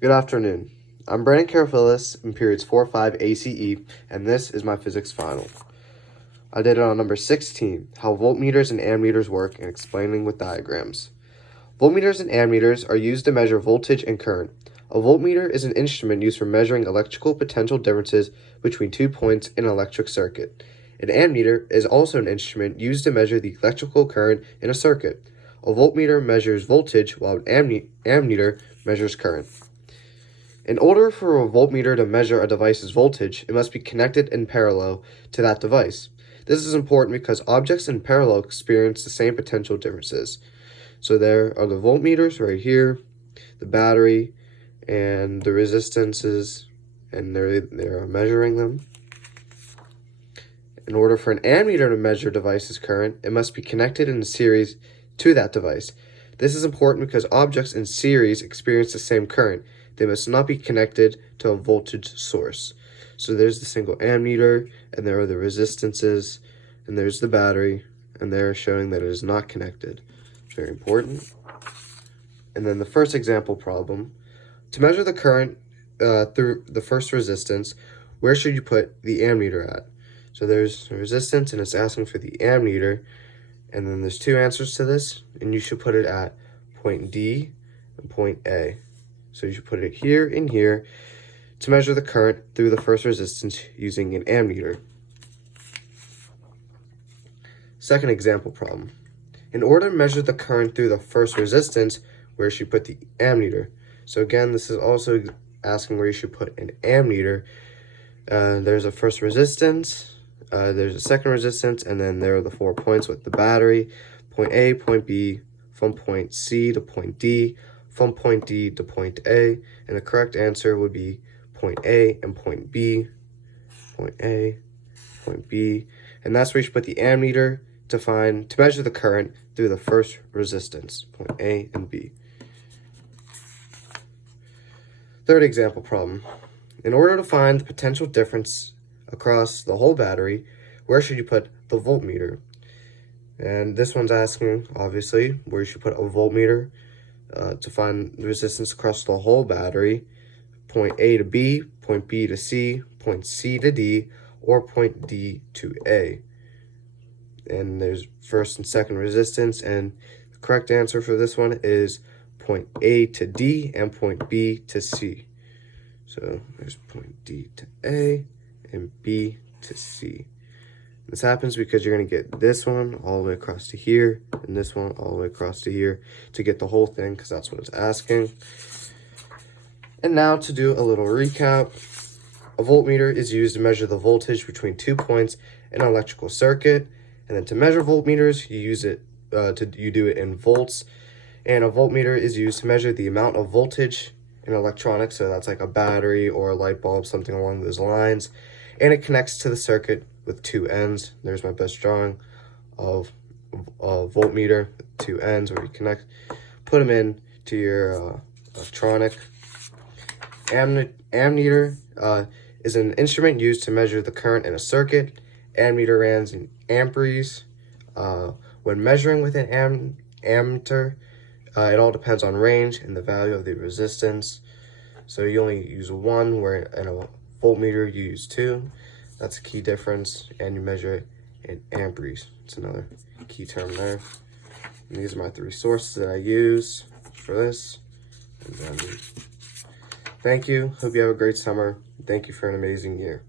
Good afternoon. I'm Brandon Karafillis in periods 4, 5 ACE, and this is my physics final. I did it on number 16, how voltmeters and ammeters work, and explaining with diagrams. Voltmeters and ammeters are used to measure voltage and current. A voltmeter is an instrument used for measuring electrical potential differences between 2 points in an electric circuit. An ammeter is also an instrument used to measure the electrical current in a circuit. A voltmeter measures voltage while an ammeter measures current. In order for a voltmeter to measure a device's voltage, it must be connected in parallel to that device. This is important because objects in parallel experience the same potential differences. So there are the voltmeters right here, the battery, and the resistances, and they're measuring them. In order for an ammeter to measure a device's current, it must be connected in series to that device. This is important because objects in series experience the same current. They must not be connected to a voltage source. So there's the single ammeter, and there are the resistances, and there's the battery, and they're showing that it is not connected. It's very important. And then the first example problem. To measure the current through the first resistance, where should you put the ammeter at? So there's a resistance, and it's asking for the ammeter, and then there's two answers to this, and you should put it at point D and point A. So you should put it here and here to measure the current through the first resistance using an ammeter. Second example problem. In order to measure the current through the first resistance, where should you put the ammeter? So again, this is also asking where you should put an ammeter. There's a first resistance, there's a second resistance, and then there are the 4 points with the battery. Point A, point B, from point C to point D, from point D to point A, and the correct answer would be point A and point B, point A, point B, and that's where you should put the ammeter to measure the current through the first resistance, point A and B. Third example problem. In order to find the potential difference across the whole battery, where should you put the voltmeter? And this one's asking, obviously, where you should put a voltmeter to find the resistance across the whole battery, point A to B, point B to C, point C to D, or point D to A. And there's first and second resistance, and the correct answer for this one is point A to D and point B to C. So there's point D to A and B to C. This happens because you're going to get this one all the way across to here, and this one all the way across to here to get the whole thing, because that's what it's asking. And now to do a little recap. A voltmeter is used to measure the voltage between 2 points in an electrical circuit. And then to measure voltmeters, you do it in volts. And a voltmeter is used to measure the amount of voltage in electronics, so that's like a battery or a light bulb, something along those lines. And it connects to the circuit with 2 ends. There's my best drawing of a voltmeter with 2 ends where you put them in to your electronic. Ammeter is an instrument used to measure the current in a circuit. Ammeter runs in amperes. When measuring with an ammeter, it all depends on range and the value of the resistance. So you only use one, where in a voltmeter you use 2. That's a key difference, and you measure it in amperes. It's another key term there. And these are my 3 sources that I use for this. And then, thank you. Hope you have a great summer. Thank you for an amazing year.